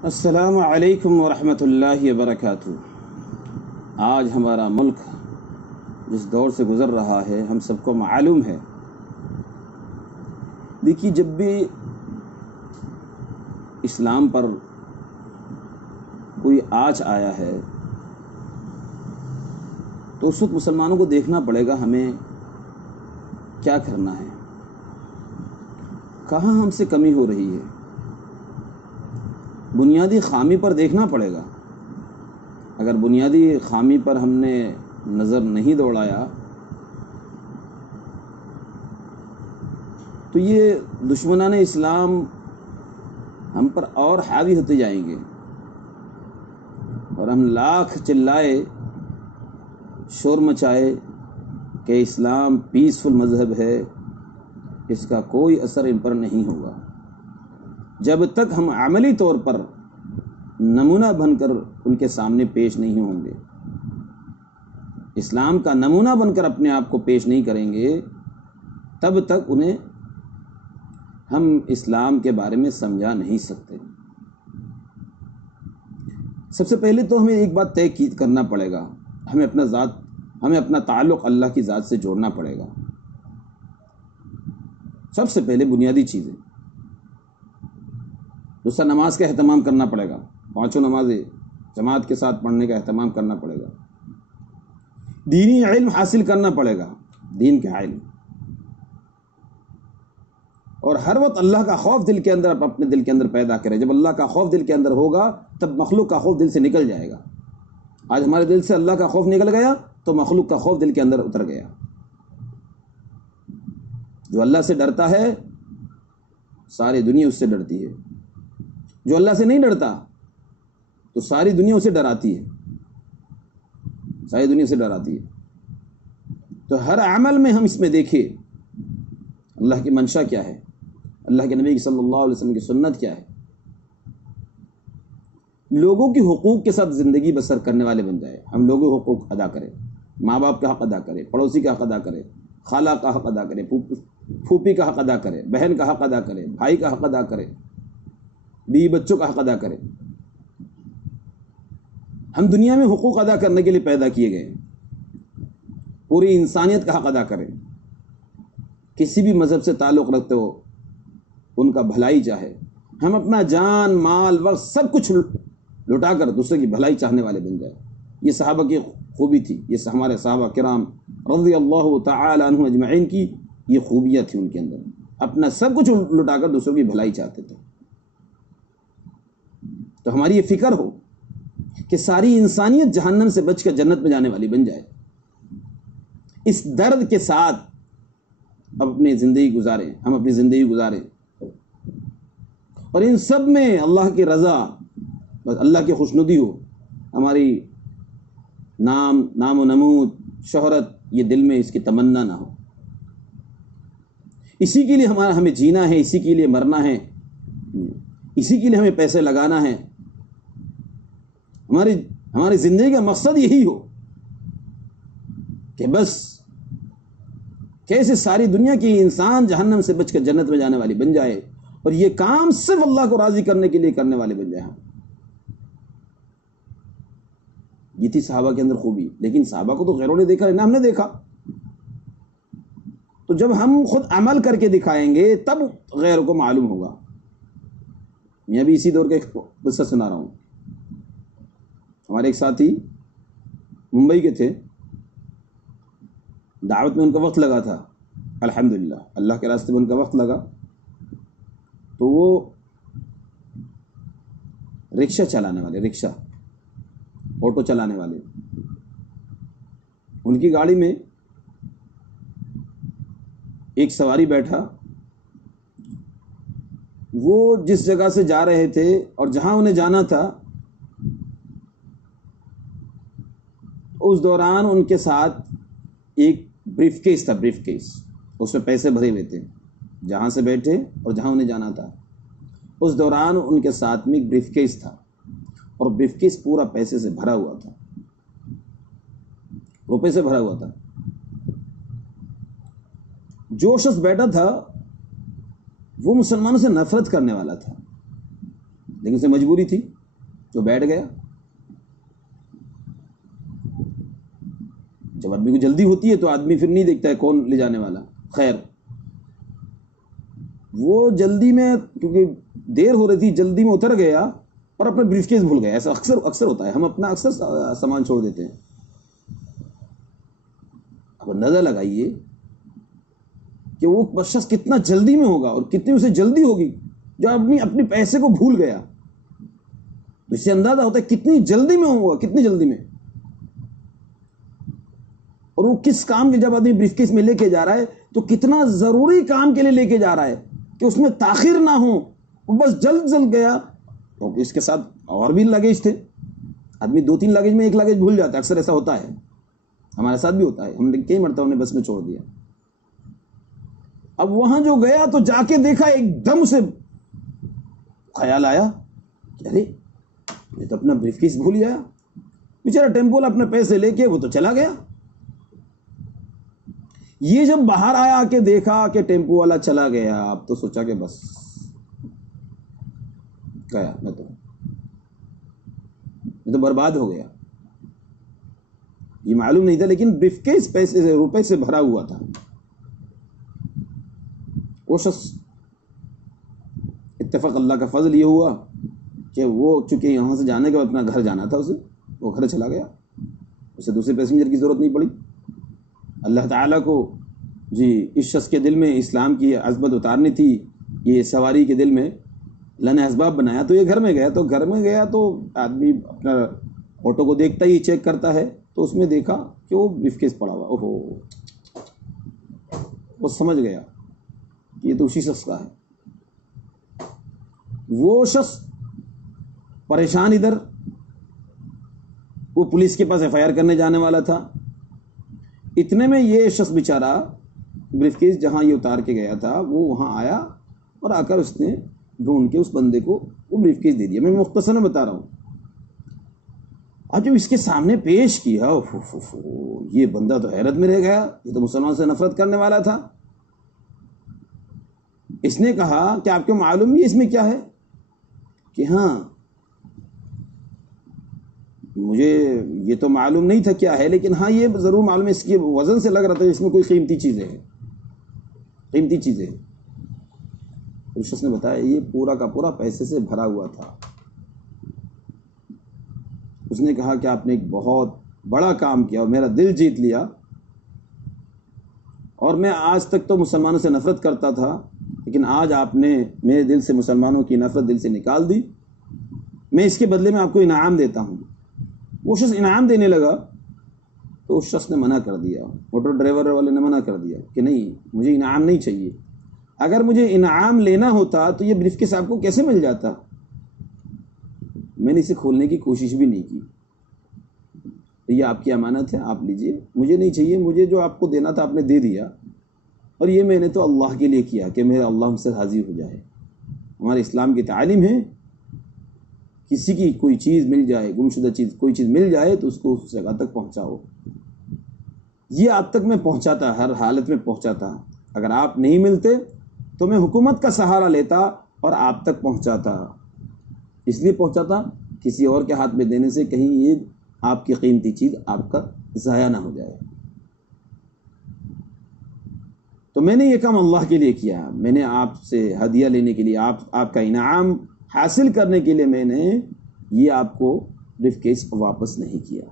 السلام علیکم ورحمۃ اللہ وبرکاتہ۔ آج ہمارا ملک جس دور سے گزر رہا ہے ہم سب کو معلوم ہے۔ دیکھیے، جب بھی اسلام پر کوئی آنچ آیا ہے تو اس وقت مسلمانوں کو دیکھنا پڑے گا ہمیں کیا کرنا ہے، کہاں ہم سے کمی ہو رہی ہے۔ بنیادی خامی پر دیکھنا پڑے گا۔ اگر بنیادی خامی پر ہم نے نظر نہیں دوڑایا تو یہ دشمنان اسلام ہم پر اور حاوی ہوتے جائیں گے، اور ہم لاکھ چلائے شور مچائے کہ اسلام پیسفل مذہب ہے، اس کا کوئی اثر ان پر نہیں ہوگا جب تک ہم عملی طور پر نمونہ بن کر ان کے سامنے پیش نہیں ہوں گے۔ اسلام کا نمونہ بن کر اپنے آپ کو پیش نہیں کریں گے تب تک انہیں ہم اسلام کے بارے میں سمجھا نہیں سکتے۔ سب سے پہلے تو ہمیں ایک بات طے کرنا پڑے گا، ہمیں اپنا تعلق اللہ کی ذات سے جوڑنا پڑے گا۔ سب سے پہلے بنیادی چیزیں۔ دوسرا، نماز کا اہتمام کرنا پڑے گا، 5 نمازیں جماعت کے ساتھ پڑھنے کا اہتمام کرنا پڑے گا۔ دینی علم حاصل کرنا پڑے گا، دین کا علم، اور ہر وقت اللہ کا خوف دل کے اندر اپنے دل کے اندر پیدا کرے۔ جب اللہ کا خوف دل کے اندر ہوگا تب مخلوق کا خوف دل سے نکل جائے گا۔ آج ہمارے دل سے اللہ کا خوف نکل گیا تو مخلوق کا خوف دل کے اندر اتر گیا۔ جو اللہ سے ڈرتا ہے ساری دنیا اس سے ڈرتی ہے، جو اللہ سے نہیں ڈرتا تو ساری دنیا اسے ڈراتی ہے، ساری دنیا سے ڈراتی ہے۔ تو ہر عمل میں ہم اس میں دیکھیں اللہ کی منشا کیا ہے، اللہ کے نبی صلی اللہ علیہ وسلم کی سنت کیا ہے۔ لوگوں کی حقوق کے ساتھ زندگی بسر کرنے والے بن جائے، ہم لوگوں کے حقوق ادا کریں، ماں باپ کا حق ادا کریں، پڑوسی کا حق ادا کریں، خالہ کا حق ادا کریں، پھوپھی کا حق ادا کریں، بہن کا حق ادا کریں، بھائی کا حق ادا کریں، بیوی بچوں کا حق ادا کریں۔ ہم دنیا میں حقوق ادا کرنے کے لیے پیدا کیے گئے، پوری انسانیت کا حق ادا کریں۔ کسی بھی مذہب سے تعلق رکھتے ہو ان کا بھلائی چاہے، ہم اپنا جان مال وقت سب کچھ لٹا کر دوسرے کی بھلائی چاہنے والے بن جائے۔ یہ صحابہ کی خوبی تھی، یہ ہمارے صحابہ کرام رضی اللہ تعالی عنہ اجمعین کی یہ خوبیاں تھی ان کے اندر، اپنا سب کچھ لٹا کر دوسروں کی بھلائی چاہتے تھے۔ تو ہماری یہ فکر ہو کہ ساری انسانیت جہنم سے بچ کر جنت میں جانے والی بن جائے، اس درد کے ساتھ اپنی زندگی گزاریں، ہم اپنی زندگی گزاریں، اور ان سب میں اللہ کی رضا، بس اللہ کی خوشنودی ہو، ہماری نام و نمود شہرت یہ دل میں اس کی تمنا نہ ہو۔ اسی کے لیے ہمیں جینا ہے، اسی کے لیے مرنا ہے، اسی کے لیے ہمیں پیسے لگانا ہے۔ ہماری زندگی کا مقصد یہی ہو کہ بس کیسے ساری دنیا کی انسان جہنم سے بچ کر جنت میں جانے والی بن جائے، اور یہ کام صرف اللہ کو راضی کرنے کے لیے کرنے والے بن جائے۔ یہ تھی صحابہ کے اندر خوبی، لیکن صحابہ کو تو غیروں نے دیکھا، نہ ہم نے دیکھا۔ تو جب ہم خود عمل کر کے دکھائیں گے تب غیر کو معلوم ہوگا۔ میں بھی اسی دور کا ایک قصہ سنا رہا ہوں۔ ہمارے ایک ساتھی ممبئی کے تھے، دعوت میں ان کا وقت لگا تھا، الحمدللہ اللہ کے راستے میں ان کا وقت لگا، تو وہ رکشہ چلانے والے، آٹو چلانے والے، ان کی گاڑی میں ایک سواری بیٹھا، وہ جس جگہ سے جا رہے تھے اور جہاں انہیں جانا تھا اس دوران ان کے ساتھ ایک بریف کیس تھا، اس میں پیسے بھرے ہوئے تھے، جہاں سے بیٹھے اور جہاں انہیں جانا تھا اس دوران ان کے ساتھ میں ایک بریف کیس تھا، اور بریف کیس پورا پیسے سے بھرا ہوا تھا، روپے سے بھرا ہوا تھا۔ جو شخص بیٹھا تھا وہ مسلمانوں سے نفرت کرنے والا تھا، لیکن اسے مجبوری تھی تو بیٹھ گیا. جب آدمی کو جلدی ہوتی ہے تو آدمی پھر نہیں دیکھتا ہے کون لے جانے والا. خیر وہ جلدی میں، کیونکہ دیر ہو رہی تھی، جلدی میں اتر گیا اور اپنا بریف کیس بھول گیا. ایسا اکثر ہوتا ہے، ہم اپنا اکثر سامان چھوڑ دیتے ہیں. اب اندازہ لگائیے کہ وہ شخص کتنا جلدی میں ہوگا اور کتنی اسے جلدی ہوگی جو اپنے پیسے کو بھول گیا. تو اس سے اندازہ ہوتا ہے کتنی جلدی میں ہوگا، کتنی جلدی میں. اور وہ کس کام کے، جب آدمی بریف کیس میں لے کے جا رہا ہے تو کتنا ضروری کام کے لیے لے کے جا رہا ہے کہ اس میں تاخیر نہ ہو. وہ بس جلد گیا، کیونکہ اس کے ساتھ اور بھی لگیج تھے. آدمی 2-3 لگیج میں ایک لگیج بھول جاتا ہے، اکثر ایسا ہوتا ہے، ہمارے ساتھ بھی ہوتا ہے. ہم نے کئی مرتبہ بس میں چھوڑ دیا. اب وہاں جو گیا تو جا کے دیکھا، ایک دم سے خیال آیا کہ ارے یہ تو اپنا بریف کیس بھول گیا. بیچارہ ٹیمپو والا اپنے پیسے لے کے وہ تو چلا گیا. یہ جب باہر آیا کہ دیکھا کہ ٹیمپو والا چلا گیا، اب تو سوچا کہ بس گیا، میں تو برباد ہو گیا. یہ معلوم نہیں تھا، لیکن بریف کیس پیسے سے، روپے سے بھرا ہوا تھا. وہ شخص اتفاق اللہ کا فضل یہ ہوا کہ وہ چونکہ یہاں سے جانے کے بعد اپنا گھر جانا تھا، اسے وہ گھر چلا گیا. اسے دوسرے پیسنجر کی ضرورت نہیں پڑی. اللہ تعالیٰ کو اس شخص کے دل میں اسلام کی عظمت اتارنی تھی. یہ سواری کے دل میں اللہ نے اسباب بنایا. تو یہ گھر میں گیا تو آدمی اپنا آٹو کو دیکھتا ہی چیک کرتا ہے. تو اس میں دیکھا کہ وہ بریف کیس پڑا ہوا. اوہو، وہ سمجھ گیا کہ یہ تو اسی شخص کا ہے. وہ شخص پریشان، ادھر وہ پولیس کے پاس FIR کرنے جانے والا تھا. اتنے میں یہ شخص بیچارہ بریف کیس جہاں یہ اتار کے گیا تھا وہ وہاں آیا اور آ کر اس نے ڈھونڈ کے اس بندے کو وہ بریف کیس دے دیا. میں مختصراً بتا رہا ہوں. اب جب اس کے سامنے پیش کیا، یہ بندہ تو حیرت میں رہ گیا. یہ تو مسلمان سے نفرت کرنے والا تھا. اس نے کہا کہ آپ کو معلوم ہے اس میں کیا ہے؟ کہ ہاں مجھے یہ تو معلوم نہیں تھا کیا ہے، لیکن ہاں یہ ضرور معلوم ہے، اس کے وزن سے لگ رہا تھا اس میں کوئی قیمتی چیزیں ہیں. اس نے بتایا یہ پورا کا پورا پیسے سے بھرا ہوا تھا. اس نے کہا کہ آپ نے ایک بہت بڑا کام کیا اور میرا دل جیت لیا. اور میں آج تک تو مسلمانوں سے نفرت کرتا تھا، لیکن آج آپ نے میرے دل سے مسلمانوں کی نفرت دل سے نکال دی. میں اس کے بدلے میں آپ کو انعام دیتا ہوں. وہ شخص انعام دینے لگا تو اس شخص نے منع کر دیا. آٹو ڈرائیور والے نے منع کر دیا کہ نہیں، مجھے انعام نہیں چاہیے. اگر مجھے انعام لینا ہوتا تو یہ بریف کیس آپ کو کیسے مل جاتا؟ میں نے اسے کھولنے کی کوشش بھی نہیں کی. یہ آپ کی امانت ہے، آپ لیجئے. مجھے نہیں چاہیے، مجھے جو آپ کو دینا تھا آپ نے دے دیا. اور یہ میں نے تو اللہ کے لیے کیا کہ میرا اللہ ہم سے راضی ہو جائے. ہمارے اسلام کی تعلیم ہے کسی کی کوئی چیز مل جائے، گمشدہ چیز کوئی چیز مل جائے تو اس کو اس جگہ تک پہنچاؤ. یہ آپ تک میں پہنچاتا، ہر حالت میں پہنچاتا. اگر آپ نہیں ملتے تو میں حکومت کا سہارا لیتا اور آپ تک پہنچاتا. اس لیے پہنچاتا کسی اور کے ہاتھ میں دینے سے کہیں یہ آپ کی قیمتی چیز آپ کا ضائع نہ ہو جائے. تو میں نے یہ کام اللہ کے لیے کیا. میں نے آپ سے ہدیہ لینے کے لیے، آپ کا انعام حاصل کرنے کے لیے میں نے یہ آپ کو بریف کیس واپس نہیں کیا.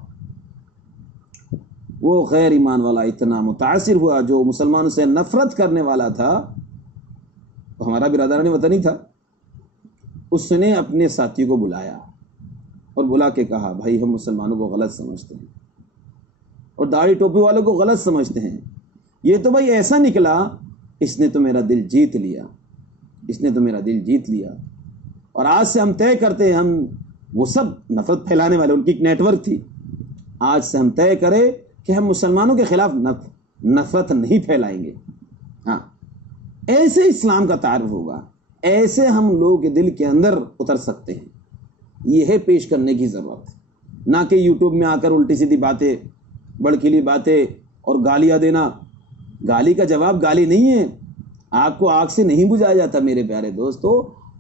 وہ غیر ایمان والا اتنا متاثر ہوا جو مسلمانوں سے نفرت کرنے والا تھا، ہمارا برادران وطنی تھا. اس نے اپنے ساتھی کو بلایا اور بلا کے کہا بھائی ہم مسلمانوں کو غلط سمجھتے ہیں اور داڑھی ٹوپی والوں کو غلط سمجھتے ہیں. یہ تو بھائی ایسا نکلا، اس نے تو میرا دل جیت لیا. اور آج سے ہم طے کرتے ہیں، ہم وہ سب نفرت پھیلانے والے، ان کی ایک نیٹ ورک تھی. آج سے ہم طے کریں کہ ہم مسلمانوں کے خلاف نفرت نہیں پھیلائیں گے. ہاں، ایسے اسلام کا تعارف ہوگا، ایسے ہم لوگوں کے دل کے اندر اتر سکتے ہیں. یہ ہے پیش کرنے کی ضرورت، نہ کہ یوٹیوب میں آ کر الٹی سیدھی باتیں، بڑکیلی باتیں اور گالیاں دینا. گالی کا جواب گالی نہیں ہے. آگ کو آگ سے نہیں بجھایا جاتا میرے پیارے دوستو.